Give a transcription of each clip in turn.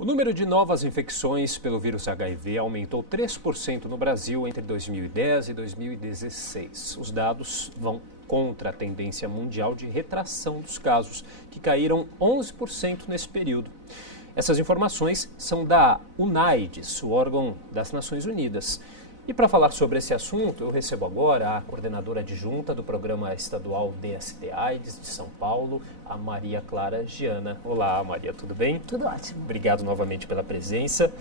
O número de novas infecções pelo vírus HIV aumentou 3% no Brasil entre 2010 e 2016. Os dados vão contra a tendência mundial de retração dos casos, que caíram 11% nesse período. Essas informações são da UNAIDS, o órgão das Nações Unidas. E para falar sobre esse assunto, eu recebo agora a coordenadora adjunta do Programa Estadual DST-AIDS de São Paulo, a Maria Clara Giana. Olá, Maria, tudo bem? Tudo ótimo. Obrigado novamente pela presença.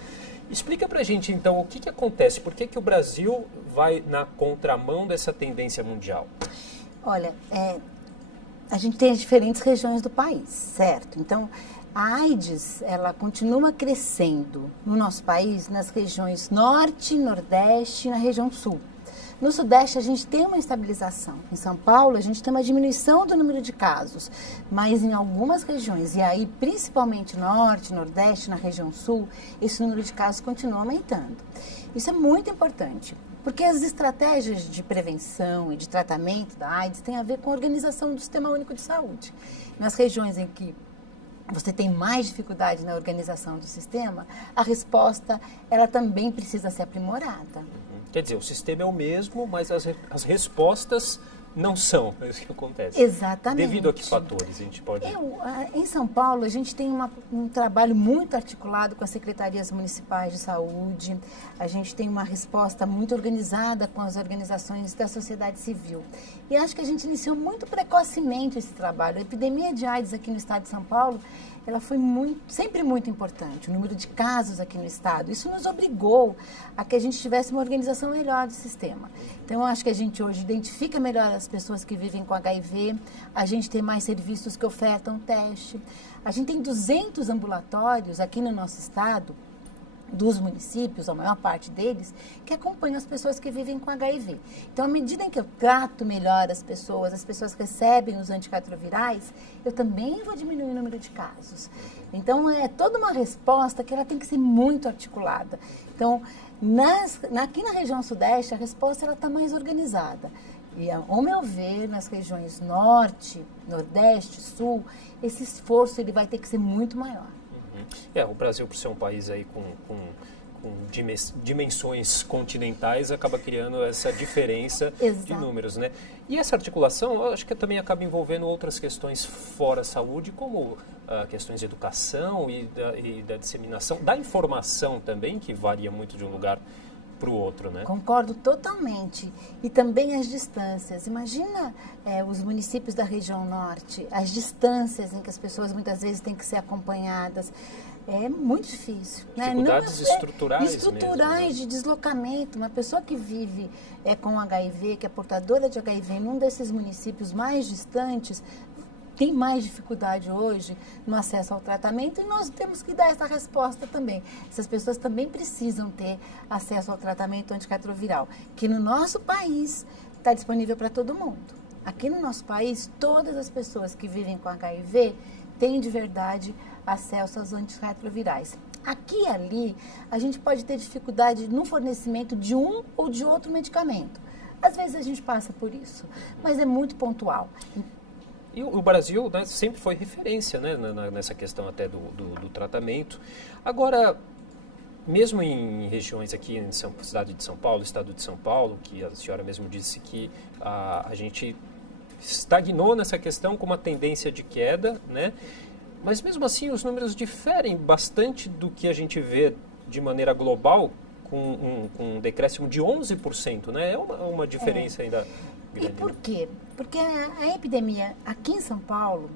Explica para a gente, então, o que acontece, por que o Brasil vai na contramão dessa tendência mundial? Olha, a gente tem as diferentes regiões do país, certo? Então, a AIDS, ela continua crescendo no nosso país, nas regiões norte, nordeste e na região sul. No sudeste, a gente tem uma estabilização. Em São Paulo, a gente tem uma diminuição do número de casos, mas em algumas regiões, e aí principalmente norte, nordeste, na região sul, esse número de casos continua aumentando. Isso é muito importante, porque as estratégias de prevenção e de tratamento da AIDS têm a ver com a organização do Sistema Único de Saúde. Nas regiões em que você tem mais dificuldade na organização do sistema, a resposta, ela também precisa ser aprimorada. Quer dizer, o sistema é o mesmo, mas as respostas não são, é isso que acontece. Exatamente. Devido a que fatores a gente pode... Em São Paulo, a gente tem um trabalho muito articulado com as secretarias municipais de saúde, a gente tem uma resposta muito organizada com as organizações da sociedade civil. E acho que a gente iniciou muito precocemente esse trabalho. A epidemia de AIDS aqui no estado de São Paulo, ela foi sempre muito importante, o número de casos aqui no estado. Isso nos obrigou a que a gente tivesse uma organização melhor do sistema. Então, eu acho que a gente hoje identifica melhor as pessoas que vivem com HIV, a gente tem mais serviços que ofertam teste. A gente tem 200 ambulatórios aqui no nosso estado, dos municípios, a maior parte deles, que acompanham as pessoas que vivem com HIV. Então, à medida em que eu trato melhor as pessoas recebem os antirretrovirais, eu também vou diminuir o número de casos. Então, é toda uma resposta que ela tem que ser muito articulada. Então, aqui na região sudeste, a resposta está mais organizada. E, ao meu ver, nas regiões norte, nordeste, sul, esse esforço ele vai ter que ser muito maior. O Brasil, por ser um país aí com dimensões continentais, acaba criando essa diferença de números, né? E essa articulação, eu acho que também acaba envolvendo outras questões fora saúde, como questões de educação e da disseminação, da informação também, que varia muito de um lugar para o outro, né? Concordo totalmente. E também as distâncias. Imagina os municípios da região norte, as distâncias em que as pessoas muitas vezes têm que ser acompanhadas. É muito difícil. Dificuldades estruturais estruturais mesmo, né? De deslocamento. Uma pessoa que vive com HIV, que é portadora de HIV, num desses municípios mais distantes, tem mais dificuldade hoje no acesso ao tratamento e nós temos que dar essa resposta também. Essas pessoas também precisam ter acesso ao tratamento antirretroviral, que no nosso país está disponível para todo mundo. Aqui no nosso país, todas as pessoas que vivem com HIV têm de verdade acesso aos antirretrovirais. Aqui e ali, a gente pode ter dificuldade no fornecimento de um ou de outro medicamento. Às vezes a gente passa por isso, mas é muito pontual. E o Brasil, né, sempre foi referência, né, nessa questão até do tratamento. Agora, mesmo em regiões aqui em cidade de São Paulo, estado de São Paulo, que a senhora mesmo disse que a gente estagnou nessa questão com uma tendência de queda, né? Mas mesmo assim os números diferem bastante do que a gente vê de maneira global, com um decréscimo de 11%, né? É uma diferença ainda grande. E por quê? Porque a epidemia aqui em São Paulo,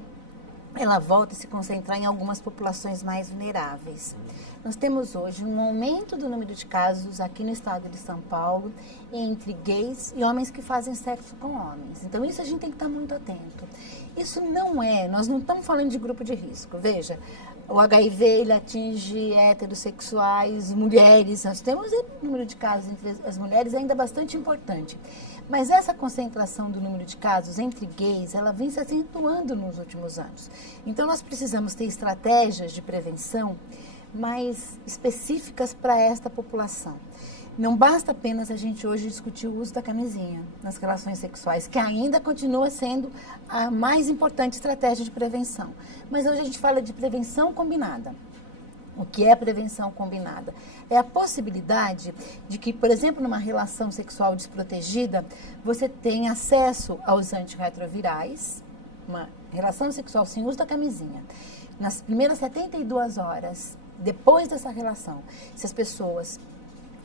ela volta a se concentrar em algumas populações mais vulneráveis. Nós temos hoje um aumento do número de casos aqui no estado de São Paulo entre gays e homens que fazem sexo com homens. Então, isso a gente tem que estar muito atento. Isso nós não estamos falando de grupo de risco. Veja, o HIV ele atinge heterossexuais, mulheres. Nós temos um número de casos entre as mulheres ainda bastante importante. Mas essa concentração do número de casos entre gays, ela vem se acentuando nos últimos anos. Então, nós precisamos ter estratégias de prevenção mais específicas para esta população. Não basta apenas a gente hoje discutir o uso da camisinha nas relações sexuais, que ainda continua sendo a mais importante estratégia de prevenção. Mas hoje a gente fala de prevenção combinada. O que é prevenção combinada? É a possibilidade de que, por exemplo, numa relação sexual desprotegida, você tenha acesso aos antirretrovirais, uma relação sexual sem uso da camisinha. Nas primeiras 72 horas, depois dessa relação, se as pessoas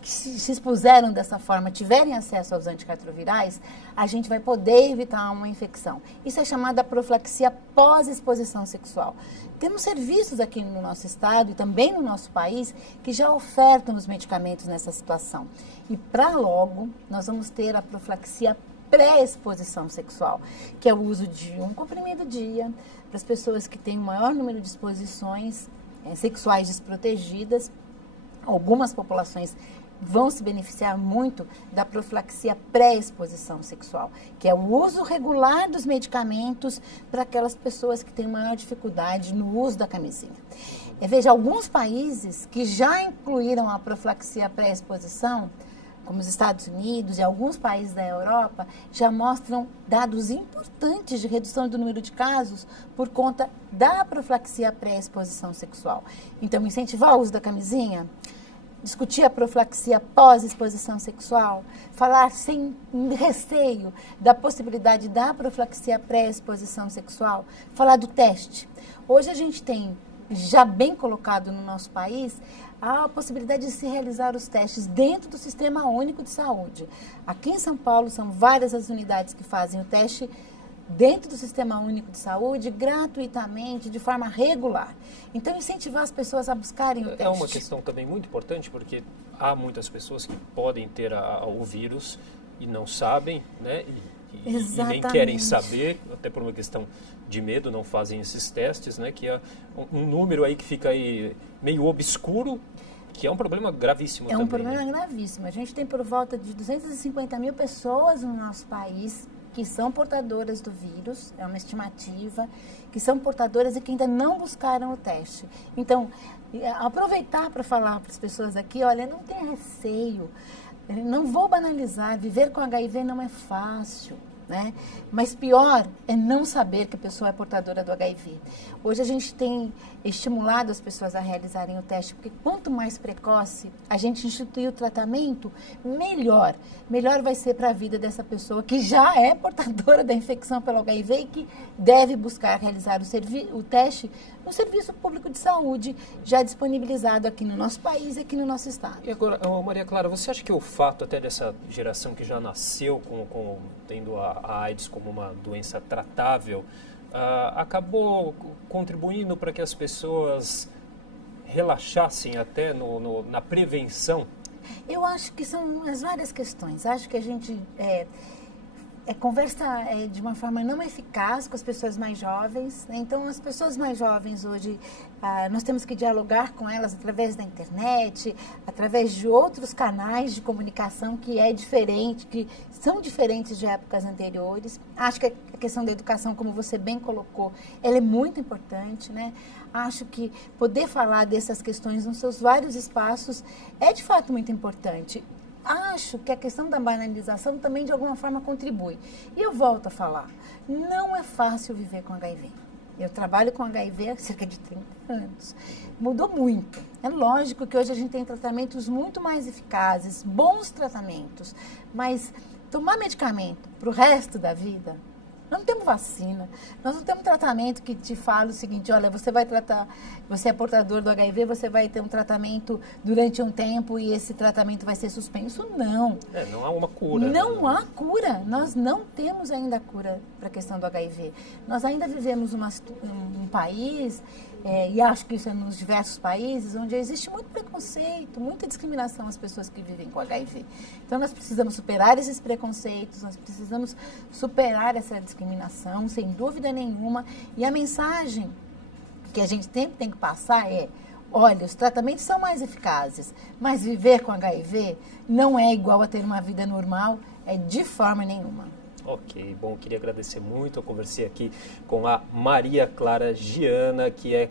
que se expuseram dessa forma tiverem acesso aos antirretrovirais, a gente vai poder evitar uma infecção. Isso é chamada profilaxia pós-exposição sexual. Temos serviços aqui no nosso estado e também no nosso país que já ofertam os medicamentos nessa situação. E para logo, nós vamos ter a profilaxia pré-exposição sexual, que é o uso de um comprimido dia para as pessoas que têm o maior número de exposições sexuais desprotegidas. Algumas populações vão se beneficiar muito da profilaxia pré-exposição sexual, que é o uso regular dos medicamentos para aquelas pessoas que têm maior dificuldade no uso da camisinha. Veja, alguns países que já incluíram a profilaxia pré-exposição, como os Estados Unidos e alguns países da Europa, já mostram dados importantes de redução do número de casos por conta da profilaxia pré-exposição sexual. Então, incentivar o uso da camisinha, discutir a profilaxia pós-exposição sexual, falar sem receio da possibilidade da profilaxia pré-exposição sexual, falar do teste. Hoje a gente tem, já bem colocado no nosso país, a possibilidade de se realizar os testes dentro do Sistema Único de Saúde. Aqui em São Paulo são várias as unidades que fazem o teste dentro do Sistema Único de Saúde, gratuitamente, de forma regular. Então, incentivar as pessoas a buscarem o teste. É uma questão também muito importante, porque há muitas pessoas que podem ter o vírus e não sabem, né? E nem querem saber, até por uma questão de medo, não fazem esses testes, né? Que é um número aí que fica aí meio obscuro, que é um problema gravíssimo também. É um problema gravíssimo. A gente tem por volta de 250 mil pessoas no nosso país que são portadoras do vírus, é uma estimativa, que são portadoras e que ainda não buscaram o teste. Então, aproveitar para falar para as pessoas aqui, olha, não tenha receio, não vou banalizar, viver com HIV não é fácil, né? Mas pior é não saber que a pessoa é portadora do HIV. Hoje a gente tem estimulado as pessoas a realizarem o teste, porque quanto mais precoce a gente instituir o tratamento, melhor. Melhor vai ser para a vida dessa pessoa que já é portadora da infecção pelo HIV e que deve buscar realizar o teste no Serviço Público de Saúde, já disponibilizado aqui no nosso país e aqui no nosso estado. E agora, Maria Clara, você acha que o fato até dessa geração que já nasceu tendo a AIDS como uma doença tratável, acabou contribuindo para que as pessoas relaxassem até na prevenção? Eu acho que são as várias questões. Acho que a gente conversa de uma forma não eficaz com as pessoas mais jovens, né? Então, as pessoas mais jovens hoje, nós temos que dialogar com elas através da internet, através de outros canais de comunicação que são diferentes de épocas anteriores. Acho que a questão da educação, como você bem colocou, ela é muito importante, né? Acho que poder falar dessas questões nos seus vários espaços é de fato muito importante. Acho que a questão da banalização também de alguma forma contribui. E eu volto a falar, não é fácil viver com HIV. Eu trabalho com HIV há cerca de 30 anos. Mudou muito. É lógico que hoje a gente tem tratamentos muito mais eficazes, bons tratamentos, mas tomar medicamento para o resto da vida, nós não temos vacina, nós não temos tratamento que te fala o seguinte, olha, você é portador do HIV, você vai ter um tratamento durante um tempo e esse tratamento vai ser suspenso. Não. Não há uma cura. Não há cura. Nós não temos ainda cura para a questão do HIV. Nós ainda vivemos um país, e acho que isso é nos diversos países, onde existe muito preconceito, muita discriminação às pessoas que vivem com HIV. Então, nós precisamos superar esses preconceitos, nós precisamos superar essa discriminação, sem dúvida nenhuma. E a mensagem que a gente sempre tem que passar é, olha, os tratamentos são mais eficazes, mas viver com HIV não é igual a ter uma vida normal, de forma nenhuma. Ok, bom, queria agradecer muito. Eu conversei aqui com a Maria Clara Giana, que é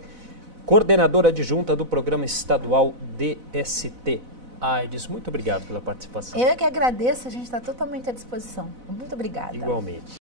coordenadora adjunta do Programa Estadual DST AIDS. Muito obrigado pela participação. Eu que agradeço, a gente está totalmente à disposição. Muito obrigada. Igualmente.